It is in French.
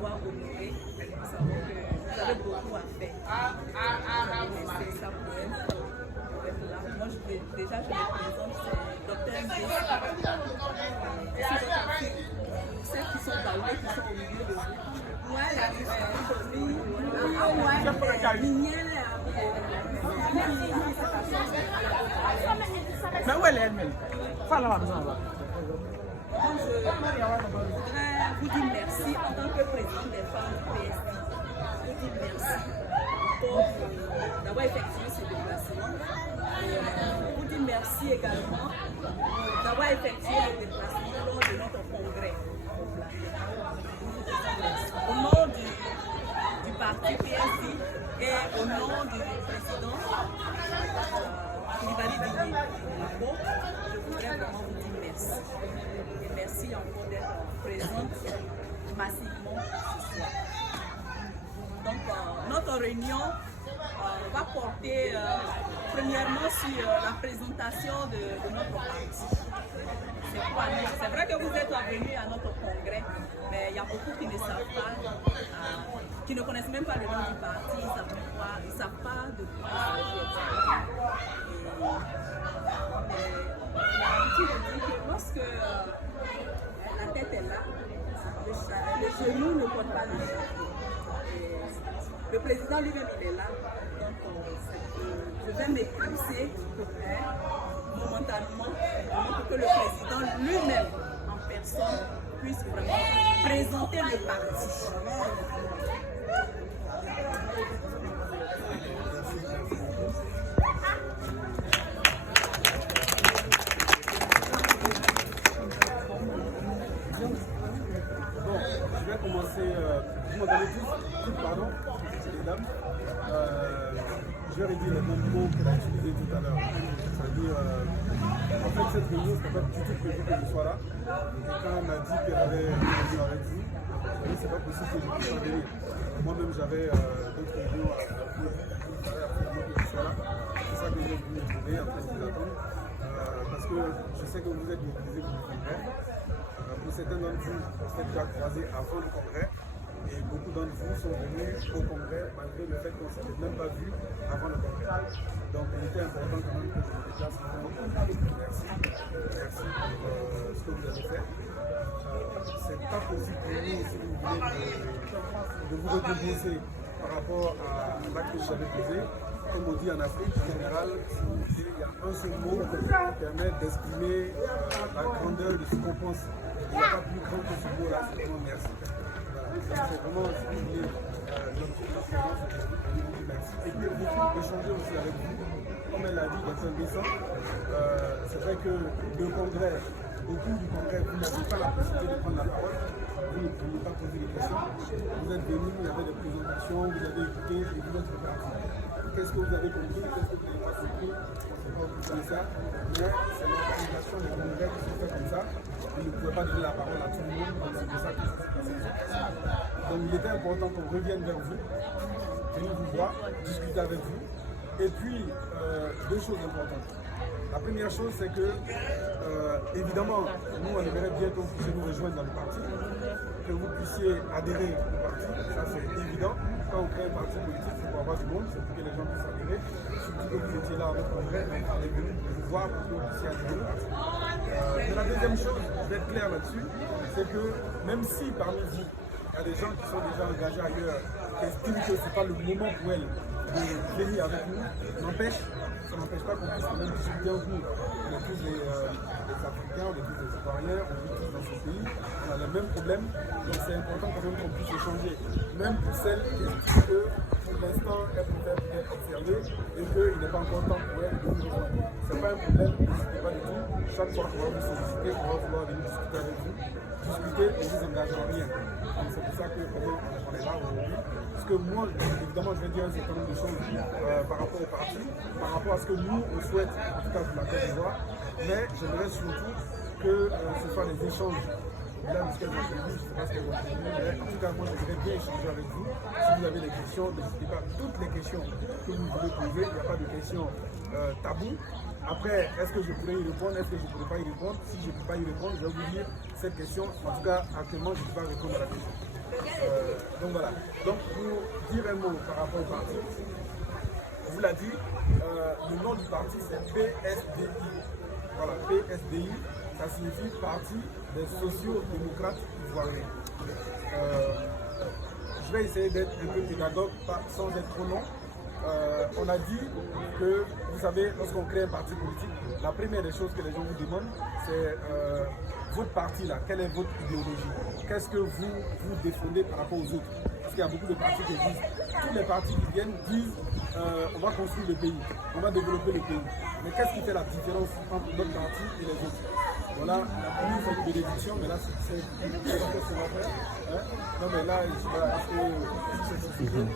avoir honoré. Nous savons que vous avez beaucoup à faire. C'est ça pour être là. Moi, déjà, je me présente, c'est Dr Ndessi. Celles qui sont baoulées, qui sont au milieu de vous. Mais où elle est, elle-même? Parle là, besoin là. Je voudrais vous dire merci en tant que président des femmes du PSD. Je vous dis merci pour d'avoir effectué ce déplacement. Je vous dis merci également d'avoir effectué le déplacement lors de notre congrès. Au nom du parti PSD et au nom du président Koulibaly Digne, je voudrais vraiment vous dire merci. Et merci encore d'être présente massivement ce soir. Donc, notre réunion va porter premièrement sur la présentation de notre parti. C'est vrai que vous êtes venus à notre congrès, mais il y a beaucoup qui ne savent pas, qui ne connaissent même pas le nom du parti, ils ne savent pas de quoi il s'agit. Que lorsque la tête est là, le genou ne porte pas le genou. Le président lui-même il est là, donc je vais m'éclipser momentanément pour que le président lui-même en personne puisse vraiment présenter le parti. Bon, je vais commencer, vous m'entendez tous, pardon, les dames. Je vais réduire les mêmes mots qu'elle a utilisés tout à l'heure. C'est-à-dire, en fait, cette réunion, ce n'est pas du tout prévu que je sois là. Et quand elle m'a dit qu'elle avait une réunion avec vous, c'est pas possible que je puisse pas venir. Moi-même, j'avais d'autres réunions à faire. Il fallait absolument que je sois là. C'est ça que j'ai voulu me trouver en train de vous attendre. Parce que je sais que vous êtes mobilisés pour le congrès. Pour certains d'entre vous, on s'est déjà croisés avant le congrès. Et beaucoup d'entre vous sont venus au congrès malgré le fait qu'on ne s'était même pas vu avant le congrès. Donc il était important quand même que je me déplace avant. Merci. Merci pour ce que vous avez fait. C'est pas possible pour nous, si vous voulez, de vous recompenser par rapport à l'acte que vous avez posé. Comme on dit en Afrique, en général, il y a un seul mot qui permet d'exprimer la grandeur de ce qu'on pense. Il n'y a pas plus grand que ce mot-là, c'est vraiment merci. C'est vraiment ce que je voulais merci. Et puis beaucoup échanger aussi avec vous. Comme elle l'a dit, Dr Ndessi, c'est vrai que le congrès, beaucoup du congrès, vous n'avez pas la possibilité de prendre la parole. Vous ne pouviez pas poser des questions. Vous êtes venus, il y avait des présentations, vous avez écouté et vous êtes repartis. Qu'est-ce que vous avez compris, qu'est-ce que vous n'avez pas compris, on ne sait pas vous ça, mais c'est l'organisation des congrès qui se fait comme ça. Vous ne pouvez pas donner la parole à tout le monde, donc c'est pour ça que ça s'est passé. Donc il était important qu'on revienne vers vous, venir vous voir, discuter avec vous. Et puis, deux choses importantes. La première chose, c'est que, évidemment, nous, on aimerait bien que vous puissiez nous rejoindre dans le parti, que vous puissiez adhérer au parti, ça c'est évident. Quand on crée un parti politique, c'est pour avoir du monde, c'est pour que les gens puissent adhérer. Surtout que vous étiez là avec congrès, on est venu vous voir pour que vous puissiez adhérer au parti. Et la deuxième chose, je vais être clair là-dessus, c'est que même si parmi vous, il y a des gens qui sont déjà engagés ailleurs, qui estiment que ce n'est pas le moment pour elles de venir avec nous, ça n'empêche pas qu'on puisse quand même discuter entre nous. On est tous des Africains, on est tous des Ivoiriens, on vit tous dans ce pays, on a les mêmes problèmes, donc c'est important quand même qu'on puisse échanger. Même pour celles qui estiment que pour l'instant elles peuvent être observées et qu'il n'est pas encore temps pour elles de nous rejoindre. Ce n'est pas un problème, n'hésitez pas du tout. Chaque fois qu'on va vous solliciter, on va vouloir venir discuter avec vous, discuter et vous engager en rien. Donc c'est pour ça qu'on est là aujourd'hui. Parce que moi, évidemment, je vais dire un certain nombre de choses par rapport au parti, par rapport à ce que nous, on souhaite, en tout cas pour la Côte d'Ivoire, mais j'aimerais surtout que ce soit des échanges. Là, ce qu'elles ont prévu, je ne sais pas ce qu'elles ont prévu, mais en tout cas, moi, j'aimerais bien échanger avec vous. Si vous avez des questions, n'hésitez pas. Toutes les questions que vous voulez poser, il n'y a pas de questions taboues. Après, est-ce que je pourrais y répondre, est-ce que je ne pourrais pas y répondre? Si je ne peux pas y répondre, je vais vous dire cette question. En tout cas, actuellement, je ne peux pas répondre à la question. Donc voilà. Donc pour dire un mot par rapport au parti, on vous l'a dit, le nom du parti c'est PSDI. Voilà, PSDI, ça signifie Parti des Sociaux-Démocrates Ivoiriens. Je vais essayer d'être un peu pédagogue sans être trop long. On a dit que, vous savez, lorsqu'on crée un parti politique, la première des choses que les gens vous demandent, c'est votre parti là, quelle est votre idéologie? Qu'est-ce que vous défendez par rapport aux autres? Parce qu'il y a beaucoup de partis qui disent, tous les partis qui viennent disent, on va construire le pays, on va développer le pays. Mais qu'est-ce qui fait la différence entre notre parti et les autres? Voilà, la première c'est une bénédiction, mais là c'est ce qu'on va faire. Hein? Non mais là, est-ce que c'est suffisant?